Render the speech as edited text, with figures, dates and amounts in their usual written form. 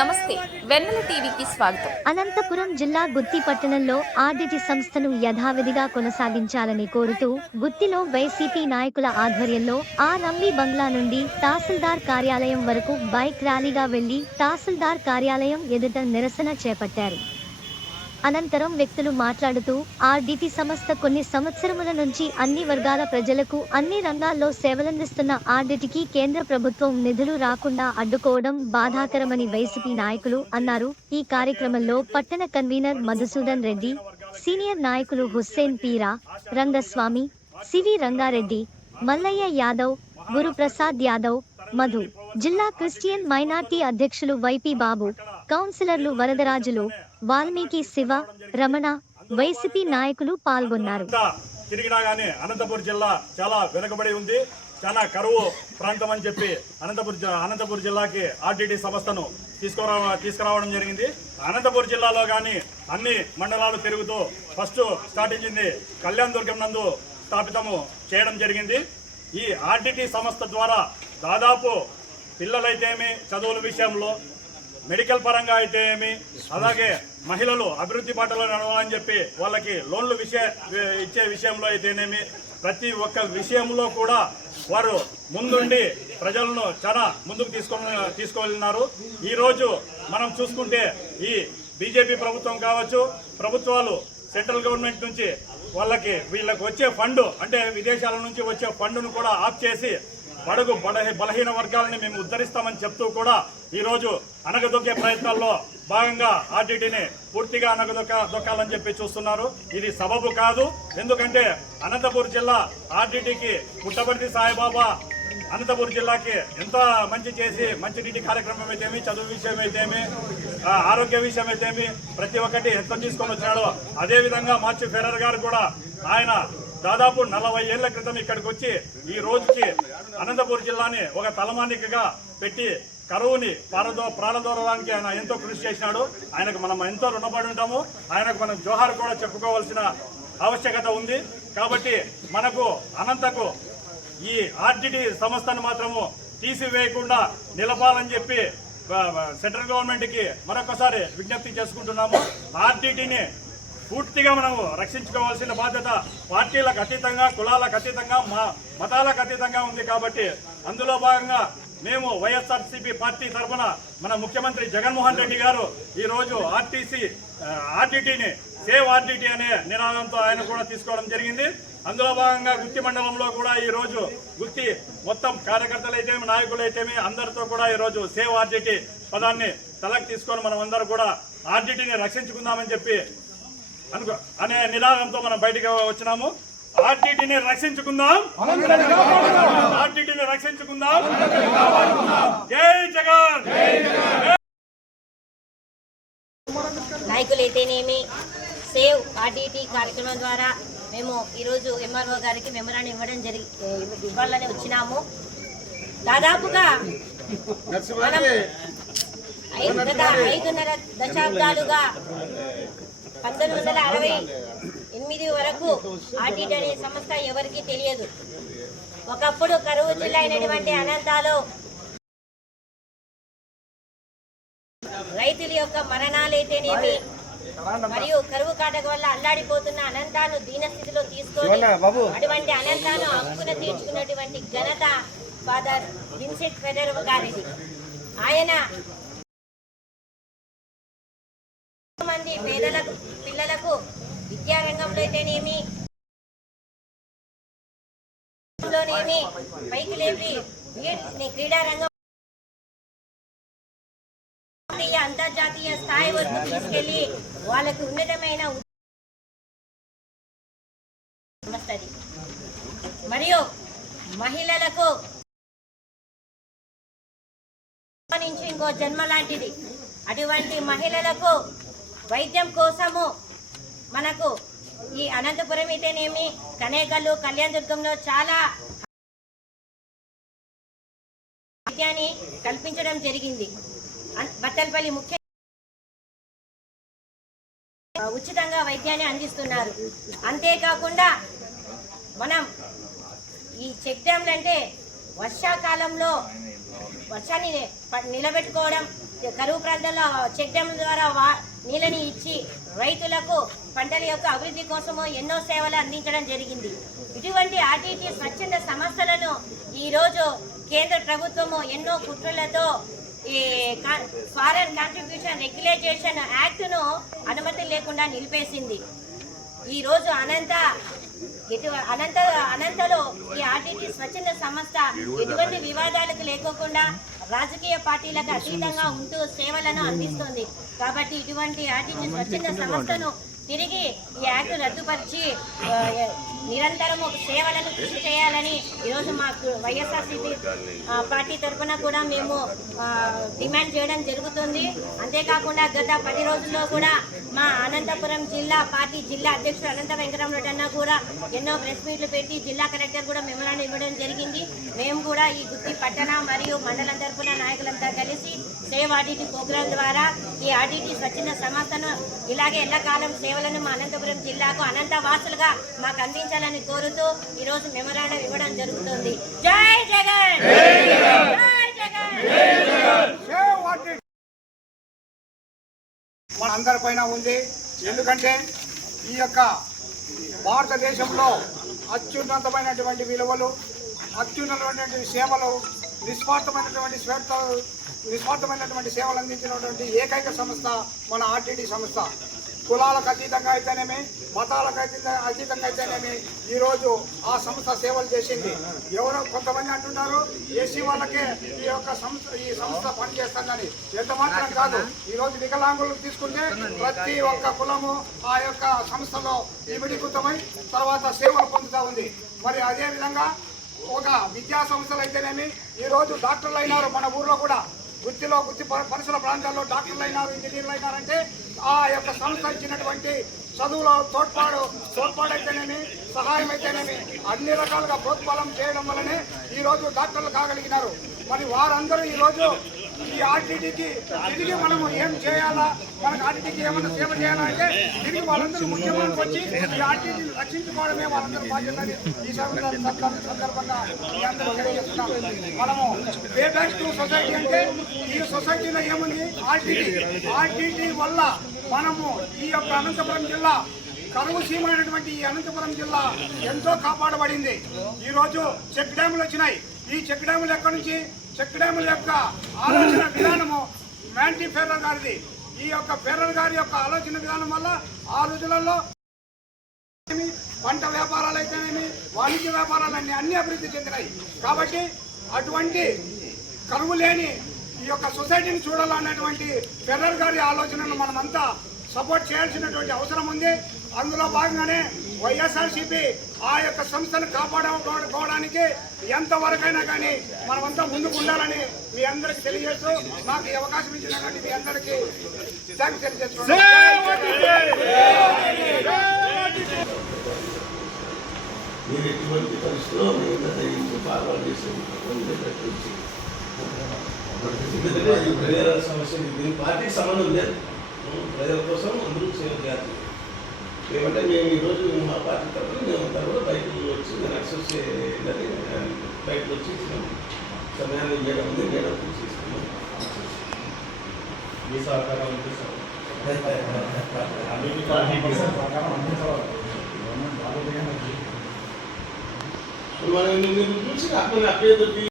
నమస్తే వెన్నెల టీవీకి స్వాగతం. అనంతపురం జిల్లా గుత్తి పట్టణంలో ఆర్డిటి సంస్థను యథావిధిగా కొనసాగించాలని కోరుతూ గుత్తిలో వైసీపీ నాయకుల ఆధ్వర్యంలో నంబి బంగ్లా నుండి తహసీల్దార్ కార్యాలయం వరకు బైక్ ర్యాలీగా వెళ్లి తహసీల్దార్ కార్యాలయం ఎదుట నిరసన చేపట్టారు. అనంతరం వ్యక్తులు మాట్లాడుతూ ఆర్డిటి సంస్థ కొన్ని సంవత్సరముల నుంచి అన్ని వర్గాల ప్రజలకు అన్ని రంగాల్లో సేవలందిస్తున్న ఆర్డిటికి కేంద్ర ప్రభుత్వం నిధులు రాకుండా అడ్డుకోవడం బాధాకరమని వైసీపీ నాయకులు అన్నారు. ఈ కార్యక్రమంలో పట్టణ కన్వీనర్ మధుసూదన్ రెడ్డి, సీనియర్ నాయకులు హుస్సేన్ పీరా, రంగస్వామి, సివి రంగారెడ్డి, మల్లయ్య యాదవ్, గురుప్రసాద్ యాదవ్, మధు, జిల్లా క్రిస్టియన్ మైనార్టీ అధ్యక్షులు వైపీ బాబు, కౌన్సిలర్లు వరదరాజులు, వాల్మీకి శివ, రమణ, వైసీపీ నాయకులు పాల్గొన్నారు. అనంతపురం జిల్లా చాలా వెనుకబడి ఉంది, చాలా కరువు ప్రాంతం అని చెప్పి అనంతపురం జిల్లాకి ఆర్డిటి సంస్థను తీసుకురావడం జరిగింది. అనంతపురం జిల్లాలో కానీ అన్ని మండలాలు తిరుగుతూ ఫస్ట్ స్టార్ట్ అయింది కళ్యాణ దుర్గం నందు స్థాపితము చేయడం జరిగింది. ఈ ఆర్డిటి సంస్థ ద్వారా దాదాపు పిల్లలైతేమి చదువుల విషయంలో, మెడికల్ పరంగా అయితే ఏమి, అలాగే మహిళలు అభివృద్ధి బాటలో నడవాలని చెప్పి వాళ్ళకి లోన్లు ఇచ్చే విషయంలో అయితేనేమి, ప్రతి ఒక్క విషయంలో కూడా వారు ముందుండి ప్రజలను చాలా ముందుకు తీసుకువెళ్ళినారు. ఈరోజు మనం చూసుకుంటే ఈ బీజేపీ ప్రభుత్వం కావచ్చు, ప్రభుత్వాలు సెంట్రల్ గవర్నమెంట్ నుంచి వీళ్ళకి వచ్చే ఫండ్ అంటే విదేశాల నుంచి వచ్చే ఫండ్ను కూడా ఆఫ్ చేసి బలహీన వర్గాలని మేము ఉద్ధరిస్తామని చెప్తూ కూడా ఈరోజు అనగదొక్కే ప్రయత్నాల్లో భాగంగా ఆర్డిటిని పూర్తిగా అనగదొక్కాలని చెప్పి చూస్తున్నారు. ఇది సబబు కాదు. ఎందుకంటే అనంతపురం జిల్లా ఆర్డిటికి పుట్టపర్తి సాయిబాబా అనంతపురం జిల్లాకి ఎంత మంచి చేసి మంచినీటి కార్యక్రమం అయితేమి, చదువు విషయం అయితేమి, ఆరోగ్య విషయం అయితేమి ప్రతి ఒక్కటి ఎంత తీసుకొని వచ్చాడో అదేవిధంగా మార్చి ఫెరర్ గారు కూడా ఆయన దాదాపు 40 ఏళ్ల క్రితం ఇక్కడికి వచ్చి ఈ రోజుకి అనంతపురం జిల్లాని ఒక తలమానికగా పెట్టి కరువుని ప్రారంభోరానికి ఆయన ఎంతో కృషి చేసినాడు. ఆయనకు మనం ఎంతో రుణపడి ఉంటాము. ఆయనకు మనం జోహార్ కూడా చెప్పుకోవాల్సిన ఆవశ్యకత ఉంది. కాబట్టి మనకు అనంతకు ఈ ఆర్డిటి సంస్థను మాత్రము తీసివేయకుండా నిలపాలని చెప్పి సెంట్రల్ గవర్నమెంట్కి మరొకసారి విజ్ఞప్తి చేసుకుంటున్నాము. ఆర్డిటిని పూర్తిగా మనము రక్షించుకోవాల్సిన బాధ్యత పార్టీలకు అతీతంగా, కులాలకు అతీతంగా, మతాలకు అతీతంగా ఉంది. కాబట్టి అందులో భాగంగా మేము వైఎస్ఆర్సీపీ పార్టీ తరఫున మన ముఖ్యమంత్రి జగన్మోహన్ రెడ్డి గారు ఈరోజు ఆర్డిటిని సేవ్ ఆర్డిటి అనే నినాదంతో ఆయన కూడా తీసుకోవడం జరిగింది. అందులో భాగంగా గుత్తి మండలంలో కూడా ఈరోజు గుత్తి మొత్తం కార్యకర్తలు అయితేమి, నాయకులు అయితేమి అందరితో కూడా ఈరోజు సేవ్ ఆర్డిటి పదాన్ని తలకు తీసుకొని మనం అందరూ కూడా ఆర్డిటిని రక్షించుకుందామని చెప్పి అనే నినాదంతో మనం బయటకు వచ్చినాము. ఆర్డిటిని రక్షించుకుందాం, ఆర్డిటిని రక్షించుకుందాం. జై జగన్. నాయకులైతేనేమి సేవ్ ఆర్డిటి కార్యక్రమం ద్వారా మేము ఈరోజు ఎంఆర్ఓ గారికి మెమరాండం ఇవ్వాలని వచ్చినాము. దాదాపుగా మనం 5.5 దశాబ్దాలుగా 1968 వరకు ఆర్డిటి అనే సంస్థ ఎవరికి తెలియదు. ఒకప్పుడు కరువు జిల్లా అయినటువంటి అనంతాలో రైతుల యొక్క మరణాలైతేనేమి మరియు కరువు కాటక వల్ల అల్లాడిపోతున్న అనంతాను దీనస్థితిలో తీసుకొని అటువంటి అనంతాను హక్కున తీర్చుకున్నటువంటి ఘనత ఫాదర్ విన్సెంట్ ఫెడర్ గారిది. ఆయన మంది పేదలకు పిల్లలకు విద్యారంగంలో అయితేనేమి పైకి లేపి క్రీడారంగం అంతర్జాతీయ స్థాయి వరకు తీసుకెళ్లి వాళ్ళకు ఉన్నతమైన మరియు మహిళలకు నుంచి ఇంకో జన్మ లాంటిది. అటువంటి మహిళలకు వైద్యం కోసము మనకు ఈ అనంతపురం అయితేనేమి, కనేకల్లు, కళ్యాణ దుర్గంలో చాలా వైద్యాన్ని కల్పించడం జరిగింది. బత్తలపల్లి ముఖ్య ఉచితంగా వైద్యాన్ని అందిస్తున్నారు. అంతేకాకుండా మనం ఈ చెక్ డ్యామ్లు అంటే వర్షాకాలంలో వర్షాన్ని నిలబెట్టుకోవడం, కరువు ప్రాంతాల్లో చెక్ డ్యాముల ద్వారా నీళ్ళని ఇచ్చి రైతులకు పంటల యొక్క అభివృద్ధి కోసము ఎన్నో సేవలు అందించడం జరిగింది. ఇటువంటి ఆర్టీటీ స్వచ్ఛంద సంస్థలను ఈరోజు కేంద్ర ప్రభుత్వము ఎన్నో కుట్రలతో ఈ ఫారెన్ కాంట్రిబ్యూషన్ రెగ్యులేషన్ యాక్ట్ను అనుమతి లేకుండా నిలిపేసింది. ఈరోజు అనంతలో ఈ ఆర్టీటీ స్వచ్ఛంద సంస్థ ఎటువంటి వివాదాలకు లేకోకుండా రాజకీయ పార్టీలకు అతీతంగా ఉంటూ సేవలను అందిస్తుంది. కాబట్టి ఇటువంటి ఆర్టీటీ స్వచ్ఛంద సంస్థను తిరిగి ఈ యాక్ట్ రద్దుపరిచి నిరంతరము సేవలను కృషి చేయాలని ఈరోజు మాకు వైఎస్ఆర్సీపీ పార్టీ తరఫున కూడా మేము డిమాండ్ చేయడం జరుగుతుంది. అంతేకాకుండా గత 10 రోజుల్లో కూడా మా అనంతపురం జిల్లా పార్టీ జిల్లా అధ్యక్షుడు అనంత వెంకటరామరెడ్డి అన్న కూడా ఎన్నో ప్రెస్ మీట్లు పెట్టి జిల్లా కలెక్టర్ కూడా మెమోరాండం ఇవ్వడం జరిగింది. మేము కూడా ఈ గుత్తి పట్టణ మరియు మండలం తరఫున నాయకులంతా కలిసి సేవ్ ఆర్టీటీ ప్రోగ్రాం ద్వారా ఈ ఆర్టీటీ స్వచ్ఛంద సంస్థను ఇలాగే ఎల్లకాలం సేవలను మా అనంతపురం జిల్లాకు అనంత వాసులుగా మాకు అందించాలని కోరుతూ ఈరోజు మెమోరాండం ఇవ్వడం జరుగుతుంది. జై జగన్, జై జగన్. మన అందరిపైన ఉంది. ఎందుకంటే ఈ యొక్క భారతదేశంలో అత్యున్నతమైనటువంటి విలువలు, అత్యున్నతమైనటువంటి సేవలు, నిస్వార్థమైనటువంటి సేవలు అందించినటువంటి ఏకైక సంస్థ మన ఆర్టీటీ సంస్థ. కులాలకు అతీతంగా అయితేనేమి, మతాలకు అతీతంగా అయితేనేమి ఈరోజు ఆ సంస్థ సేవలు చేసింది. ఎవరో కొంతమంది అంటున్నారు ఎస్సీ వాళ్ళకే ఈ సంస్థ పనిచేస్తుందని. ఎంత మాత్రం కాదు. ఈరోజు వికలాంగులు తీసుకుంటే ప్రతి ఒక్క కులము ఆ యొక్క సంస్థలో ఇమిడీకృతమై తర్వాత సేవలు పొందుతూ ఉంది. మరి అదేవిధంగా ఒక విద్యా సంస్థలు అయితేనేమి ఈరోజు డాక్టర్లు అయినారు. మన ఊర్లో కూడా గుత్తి పరిసర ప్రాంతాల్లో డాక్టర్లు అయినారు, ఇంజనీర్లు అయినారంటే ఆ యొక్క సంస్థ ఇచ్చినటువంటి చదువులో తోడ్పాడైతేనేమి, సహాయం అయితేనేమి అన్ని రకాలుగా ప్రోత్సాహం చేయడం వల్లనే ఈరోజు డాక్టర్లు కాగలిగినారు. మరి వారందరూ ఈరోజు ఈ ఆర్టీటీకి తిరిగి మనము ఏం చేయాలా, మనకు ఆర్టీటీకి ఏమైనా సేవ చేయాలా అంటే తిరిగి వాళ్ళందరూ ఉద్యమానికి వచ్చి ఈ ఆర్టీటీని రక్షించుకోవడమే వాళ్ళందరూ బాధ్యతని ఈ సందర్భంగా మీ అందరూ తెలియజేస్తున్నాం. మనము వే బ్యాక్ టు సొసైటీ అంటే ఈ సొసైటీలో ఏముంది ఆర్టీటీ వల్ల మనము ఈ యొక్క అనంతపురం జిల్లా కరువు సీమైనటువంటి ఈ అనంతపురం జిల్లా ఎంతో కాపాడబడింది. ఈరోజు చెక్ డ్యాములు వచ్చినాయి. ఈ చెక్ డ్యాములు ఎక్కడి నుంచి, చెక్ డ్యాముల యొక్క ఆలోచన విధానము మ్యాంటీ ఫెర్రర్ గారిది. ఈ యొక్క ఫెర్రర్ గారి యొక్క ఆలోచన విధానం వల్ల ఆ రోజులలో పంట వ్యాపారాలు అయితేనేమి, వాణిజ్య వ్యాపారాలన్నీ అన్ని అభివృద్ధి చెందినాయి. కాబట్టి అటువంటి కరువు లేని ఈ యొక్క సొసైటీని చూడాలన్నటువంటి ఫెర్రర్ గారి ఆలోచనను మనమంతా సపోర్ట్ చేయాల్సినటువంటి అవసరం ఉంది. అందులో భాగంగానే వైఎస్ఆర్సీపీ ఆ యొక్క సంస్థను కాపాడుకోవడానికి ఎంతవరకైనా కానీ మనమంతా ముందుకు ఉండాలని మీ అందరికీ తెలియజేస్తూ నాకు ఈ అవకాశం ఇచ్చినటువంటి మీ అందరికీ థ్యాంక్స్ తెలియజేస్తున్నాను. మీరు ఎటువంటి పరిస్థితుల్లో ప్రజల సమస్య దీని పార్టీకి సంబంధం లేదు. ప్రజల కోసం అందరూ సేవ చేయాలి. ఏమంటే మేము ఈరోజు మా పార్టీ తరఫున మేమంతా కూడా బయటకు వచ్చి నేను అసోసియేట్ బయటకు వచ్చి సమయాన్ని మేడం ఉంది, మేడం తీసుకున్నాం. మీ సహకారం ఉంది సార్. మనం చూసి అప్పుడు అప్పేదొట్టి